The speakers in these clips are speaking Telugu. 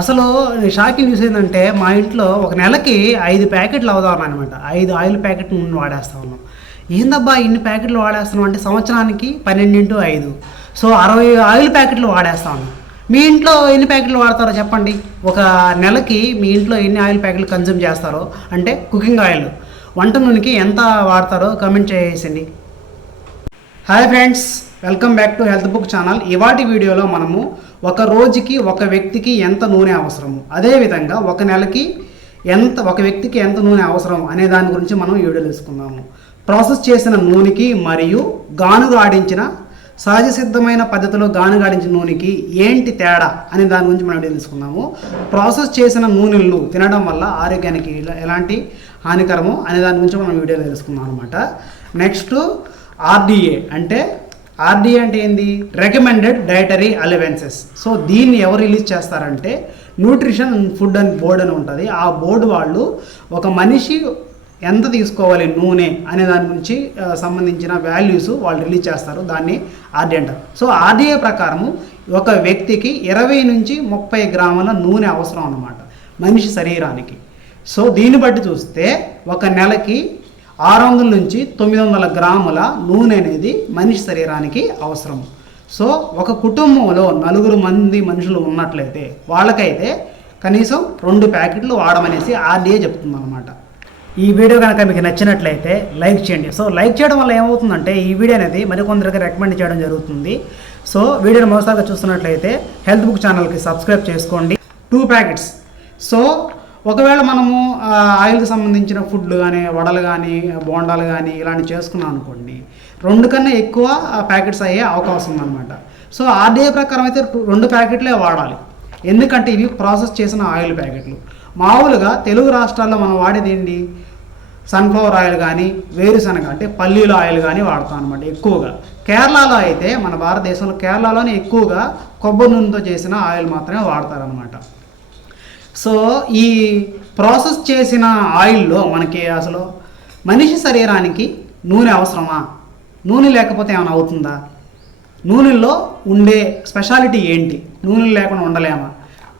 అసలు షాకింగ్ న్యూస్ ఏంటంటే మా ఇంట్లో ఒక నెలకి ఐదు ప్యాకెట్లు అవుదాం అనమాట ఐదు ఆయిల్ ప్యాకెట్ నూనె వాడేస్తా ఉన్నాం. ఏందబ్బా ఇన్ని ప్యాకెట్లు వాడేస్తున్నాం అంటే సంవత్సరానికి పన్నెండు ఐదు. సో అరవై ఆయిల్ ప్యాకెట్లు వాడేస్తా ఉన్నాం. మీ ఇంట్లో ఎన్ని ప్యాకెట్లు వాడతారో చెప్పండి. ఒక నెలకి మీ ఇంట్లో ఎన్ని ఆయిల్ ప్యాకెట్లు కన్జ్యూమ్ చేస్తారో అంటే కుకింగ్ ఆయిల్. వంట నూనెకి ఎంత వాడతారో కమెంట్ చేసేయండి hi friends welcome back to health book channel. ఇవాటి వీడియోలో మనము ఒక రోజుకి ఒక వ్యక్తికి ఎంత నూనె అవసరము? అదేవిధంగా ఒక నెలకి ఎంత ఒక వ్యక్తికి ఎంత నూనె అవసరం అనే దాని గురించి మనం వీడియో తెలుసుకుందాము. ప్రాసెస్ చేసిన నూనెకి మరియు గానుగా ఆడించిన సహజ సిద్ధమైన పద్ధతిలో గానుగాడించిన నూనెకి ఏంటి తేడా అనే దాని గురించి మనం వీడియో తెలుసుకుందాము. ప్రాసెస్ చేసిన నూనెలు తినడం వల్ల ఆరోగ్యానికి ఎలాంటి హానికరమో అనే దాని గురించి మనం వీడియోలో తెలుసుకుందాం అనమాట నెక్స్ట్ ఆర్డిఏ అంటే ఆర్డిఏ అంటే ఏంది? రికమెండెడ్ డైటరీ అలవెన్సెస్ సో దీన్ని ఎవరు రిలీజ్ చేస్తారంటే న్యూట్రిషన్ ఫుడ్ అండ్ బోర్డ్ అని ఉంటుంది. ఆ బోర్డు వాళ్ళు ఒక మనిషి ఎంత తీసుకోవాలి నూనె అనే దాని గురించి సంబంధించిన వాల్యూస్ వాళ్ళు రిలీజ్ చేస్తారు. దాన్ని ఆర్డీ అంటారు. సో ఆర్డీఏ ప్రకారము ఒక వ్యక్తికి ఇరవై నుంచి ముప్పై గ్రాముల నూనె అవసరం అన్నమాట. మనిషి శరీరానికి. సో దీన్ని బట్టి చూస్తే ఒక నెలకి ఆరు వందల నుంచి తొమ్మిది వందల గ్రాముల నూనె అనేది మనిషి శరీరానికి అవసరం. సో ఒక కుటుంబంలో నలుగురు మంది మనుషులు ఉన్నట్లయితే వాళ్ళకైతే కనీసం రెండు ప్యాకెట్లు వాడమనేసి ఆర్డీఏ చెప్తుంది అనమాట ఈ వీడియో కనుక మీకు నచ్చినట్లయితే లైక్ చేయండి. సో లైక్ చేయడం వల్ల ఏమవుతుందంటే ఈ వీడియో అనేది మరికొందరికి రికమెండ్ చేయడం జరుగుతుంది. సో వీడియోని మరోసారిగా చూస్తున్నట్లయితే హెల్త్ బుక్ ఛానల్కి సబ్స్క్రైబ్ చేసుకోండి. Two packets. సో ఒకవేళ మనము ఆయిల్కి సంబంధించిన ఫుడ్ కానీ వడలు కానీ బోండాలు కానీ ఇలాంటివి చేసుకున్నాం అనుకోండి రెండు కన్నా ఎక్కువ ప్యాకెట్స్ అయ్యే అవకాశం ఉందన్నమాట సో ఆర్డీఏ ప్రకారం అయితే రెండు ప్యాకెట్లే వాడాలి. ఎందుకంటే ఇవి ప్రాసెస్ చేసిన ఆయిల్ ప్యాకెట్లు. మామూలుగా తెలుగు రాష్ట్రాల్లో మనం వాడేది ఏంటి? సన్ఫ్లవర్ ఆయిల్ కానీ వేరుశనగ అంటే పల్లీల ఆయిల్ కానీ వాడతాం అనమాట ఎక్కువగా. కేరళలో అయితే మన భారతదేశంలో కేరళలోనే ఎక్కువగా కొబ్బరి నూనెతో చేసిన ఆయిల్ మాత్రమే వాడతారనమాట సో ఈ ప్రాసెస్ చేసిన ఆయిల్లో మనకి అసలు మనిషి శరీరానికి నూనె అవసరమా? నూనె లేకపోతే ఏమైనా అవుతుందా? నూనెల్లో ఉండే స్పెషాలిటీ ఏంటి? నూనె లేకుండా ఉండలేమా?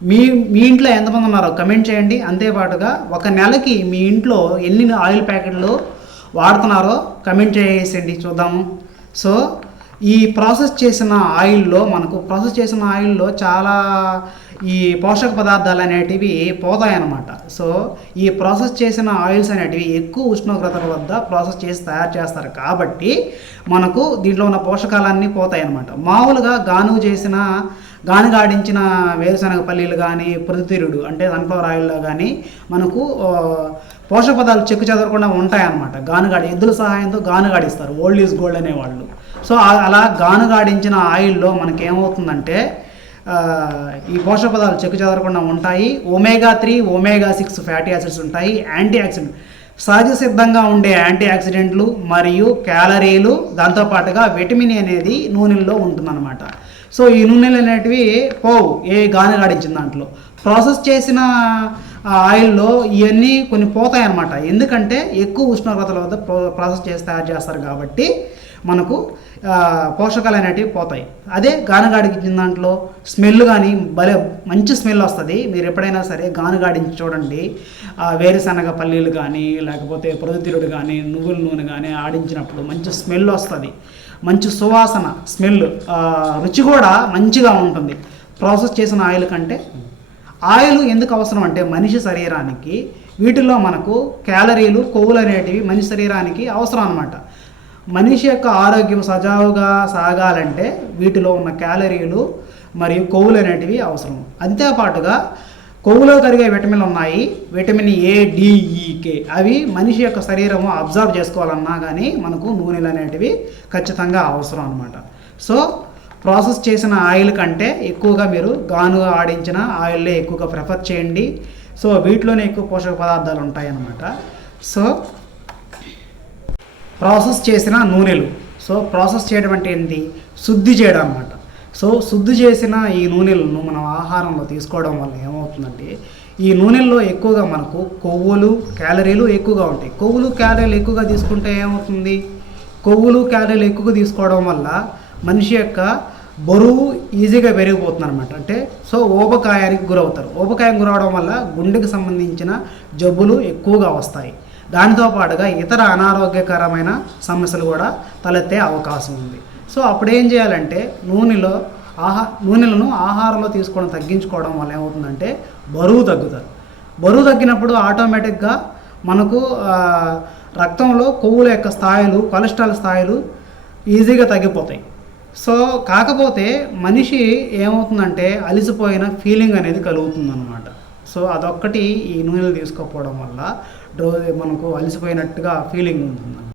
మీ మీ ఇంట్లో ఎంతమంది ఉన్నారో కమెంట్ చేయండి. అంతేపాటుగా ఒక నెలకి మీ ఇంట్లో ఎన్ని ఆయిల్ ప్యాకెట్లు వాడుతున్నారో కమెంట్ చేసేయండి. చూద్దాము. సో ఈ ప్రాసెస్ చేసిన ఆయిల్లో మనకు ప్రాసెస్ చేసిన ఆయిల్లో చాలా ఈ పోషక పదార్థాలు అనేటివి పోతాయన్నమాట. సో ఈ ప్రాసెస్ చేసిన ఆయిల్స్ అనేటివి ఎక్కువ ఉష్ణోగ్రతల వద్ద ప్రాసెస్ చేసి తయారు చేస్తారు. కాబట్టి మనకు దీంట్లో ఉన్న పోషకాలన్నీ పోతాయన్నమాట. మామూలుగా గానుగు చేసిన గానుగాడించిన వేరుశనగ పల్లీలు కానీ పొద్దుతిరుడు అంటే సన్ఫ్లవర్ ఆయిల్లో కానీ మనకు పోషక పదార్థాలు చెక్కు చెదరకుండా ఉంటాయన్నమాట. గానుగాడి ఎద్దుల సహాయంతో గానుగాడిస్తారు ఓల్డ్ ఈజ్ గోల్డ్ అనేవాళ్ళు. సో అలా గానుగాడించిన ఆయిల్లో మనకి ఏమవుతుందంటే ఈ పోషక పదార్థాలు చెక్కు చెదరకుండా ఉంటాయి. Omega three omega six fatty acids ఉంటాయి. Antioxidant. సహజ సిద్ధంగా ఉండే యాంటీ ఆక్సిడెంట్లు మరియు క్యాలరీలు దాంతోపాటుగా విటమిన్ అనేది నూనెల్లో ఉంటుందన్నమాట. సో ఈ నూనెలు అనేటివి పోవు ఏ గాని గాడించిన దాంట్లో. ప్రాసెస్ చేసిన ఆయిల్లో ఇవన్నీ కొన్ని పోతాయి అన్నమాట ఎందుకంటే ఎక్కువ ఉష్ణోగ్రతల వద్ద ప్రో- ప్రాసెస్ చేసి తయారు చేస్తారు కాబట్టి మనకు పోషకాలు అనేటివి పోతాయి. అదే గానగాడించిన దాంట్లో స్మెల్ కానీ భలే మంచి స్మెల్ వస్తుంది. మీరు ఎప్పుడైనా సరే గానగాడించి చూడండి. ఆ, వేరుశనగ పల్లీలు కానీ లేకపోతే ప్రొద్దుతిరుడు కానీ నువ్వుల నూనె కానీ ఆడించినప్పుడు మంచి స్మెల్ వస్తుంది. మంచి సువాసన స్మెల్ రుచి కూడా మంచిగా ఉంటుంది. ప్రాసెస్ చేసిన ఆయిల్ కంటే ఆయిల్ ఎందుకు అవసరం అంటే మనిషి శరీరానికి వీటిల్లో మనకు క్యాలరీలు కొవ్వులు అనేటివి మనిషి శరీరానికి అవసరం అనమాట మనిషి యొక్క ఆరోగ్యం సజావుగా సాగాలంటే వీటిలో ఉన్న క్యాలరీలు మరియు కొవ్వులు అనేటివి అవసరం. అంతేపాటుగా కొవ్వులో కరిగే విటమిన్లు ఉన్నాయి. విటమిన్ ఏ డిఈకే అవి మనిషి యొక్క శరీరము అబ్జర్వ్ చేసుకోవాలన్నా కానీ మనకు నూనెలు అనేటివి ఖచ్చితంగా అవసరం అనమాట సో ప్రాసెస్ చేసిన ఆయిల్ కంటే ఎక్కువగా మీరు గాను ఆడించిన ఆయిల్లే ఎక్కువగా ప్రిఫర్ చేయండి. సో వీటిలోనే ఎక్కువ పోషక పదార్థాలు ఉంటాయన్నమాట. సో ప్రాసెస్ చేసిన నూనెలు. సో ప్రాసెస్ చేయడం అంటే ఏంటి? శుద్ధి చేయడం అన్నమాట సో శుద్ధి చేసిన ఈ నూనెలను మనం ఆహారంలో తీసుకోవడం వల్ల ఏమవుతుందంటే ఈ నూనెల్లో ఎక్కువగా మనకు కొవ్వులు క్యాలరీలు ఎక్కువగా ఉంటాయి. కొవ్వులు క్యాలరీలు ఎక్కువగా తీసుకుంటే ఏమవుతుంది? కొవ్వులు క్యాలరీలు ఎక్కువగా తీసుకోవడం వల్ల మనిషి యొక్క బరువు ఈజీగా పెరిగిపోతుంది అనమాట అంటే సో ఊబకాయానికి గురవుతారు. ఊబకాయం గురవడం వల్ల గుండెకి సంబంధించిన జబ్బులు ఎక్కువగా వస్తాయి. దానితో పాటుగా ఇతర అనారోగ్యకరమైన సమస్యలు కూడా తలెత్తే అవకాశం ఉంది. సో అప్పుడు ఏం చేయాలంటే నూనెలో ఆహా నూనెలను ఆహారంలో తీసుకోవడం తగ్గించుకోవడం వల్ల ఏమవుతుందంటే బరువు తగ్గుతారు. బరువు తగ్గినప్పుడు ఆటోమేటిక్గా మనకు రక్తంలో కొవ్వుల యొక్క స్థాయిలు కొలెస్ట్రాల్ స్థాయిలు ఈజీగా తగ్గిపోతాయి. సో కాకపోతే మనిషి ఏమవుతుందంటే అలిసిపోయిన ఫీలింగ్ అనేది కలుగుతుందన్నమాట. సో అదొక్కటి ఈ నూనెలు తీసుకోకపోవడం వల్ల రోజు మనకు అలసిపోయినట్టుగా ఫీలింగ్ ఉంటుంది.